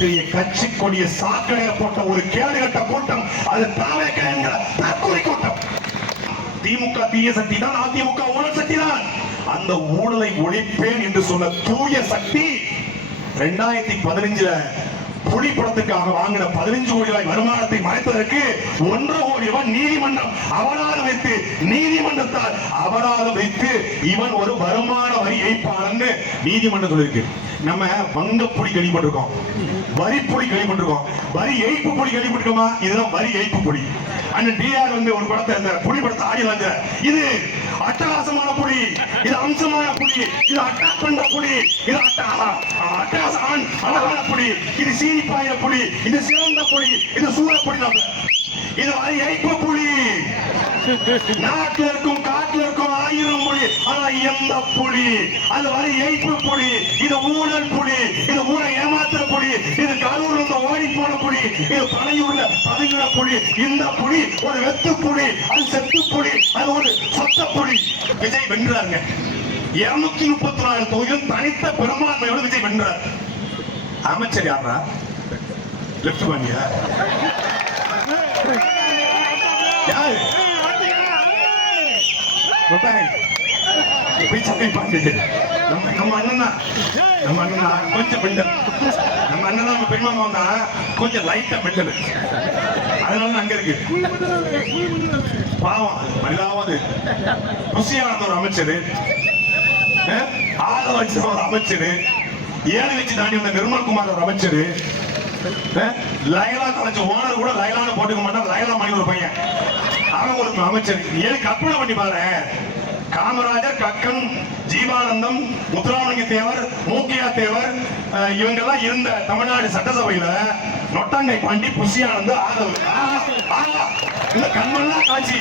பற்றிய கட்சி கொடிய சாக்கடைய போட்ட ஒரு கேடுகட்ட கூட்டம் அது தாவேக என்கிற தற்கொலை கூட்டம். திமுக தீய சக்தி தான், அதிமுக ஊழல் சக்தி தான். அந்த ஊழலை ஒழிப்பேன் என்று சொன்ன தூய சக்தி 2015 புலி படத்துக்காக வாங்கின 15 கோடி ரூபாய் வருமானத்தை மறைப்பதற்கு 1.5 கோடி ரூபாய் நீதிமன்றம் அபராதம் வைத்து, நீதிமன்றத்தால் அபராதம் வைத்து இவன் ஒரு வருமான வரி ஏய்ப்பாளன்னு நீதிமன்றம் சொல்லிருக்கு. நம்ம வங்க புலி கேள்விப்பட்டிருக்கோம், வரி புலி கேள்விப்பட்டிருக்கோம், வரி ஏய்ப்பு புலி கேள்விப்பட்டிருக்கோமா? இதுதான் வரி ஏய்ப்பு புலி. அந்த டிஆர் வந்து ஒரு படத்தை, அந்த புலி படத்தை ஆடி வந்த இது அட்டகாசமான புலி, இது அம்சமான புலி, இது அட்டாக் பண்ற புலி, இது அட்டகாசமான அழகான புலி, இது சீனிப்பாய புலி, இது சிறந்த புலி, இது சூழ புலி, இது வரி ஏய்ப்பு புலி. நாட்டில் இருக்கும் காட்டில் இருக்கும் 1000 புலி, ஆனா எந்த புலி? அது வரி ஏய்ப்பு புலி, இது ஊழல் புலி, இது ஊழ ஏமாத்துற புலி, இது கரூர்ல ஓடி போன புலி, இது பனையூர்ல பதுங்கிற புலி. இந்த புலி ஒரு வெத்து புலி, அது செத்து புலி, அது ஒரு சொத்த புலி. விஜய் வென்றாருங்க. 234 தொகுதியில் தனித்த பெரும்பான்மையோடு விஜய் வென்றார். அமைச்சர் யாரா? லெப்ட் பண்ணியா? யாரு? நம்ம அண்ணன் கொஞ்சம் பெண்டல், நம்ம அண்ணன் பெண்மாமா வந்தா கொஞ்சம் லைட்டா பெண்டல், அதனால அங்க இருக்கு. பாவம் அதாவது ருசியானந்த ஒரு அமைச்சர், ஆதவ ஒரு அமைச்சர், ஏழு வச்சு தாண்டி வந்த நிர்மல்குமார் ஒரு அமைச்சர், லைலா காலேஜ் ஓனர் கூட லைலான போட்டுக்க மாட்டான், லைலா மணி ஒரு பையன், அவன் ஒரு அமைச்சர். ஏழு கற்பனை பண்ணி பாரு. காமராஜர், கக்கன், ஜீவானந்தம், முத்துராமலிங்க தேவர், மூக்கியா தேவர், இவங்கெல்லாம் இருந்த தமிழ்நாடு சட்டசபையில நொட்டாங்கை பாண்டி, புஷியானந்த், ஆதவ், இந்த கண்மல்லா காட்சி.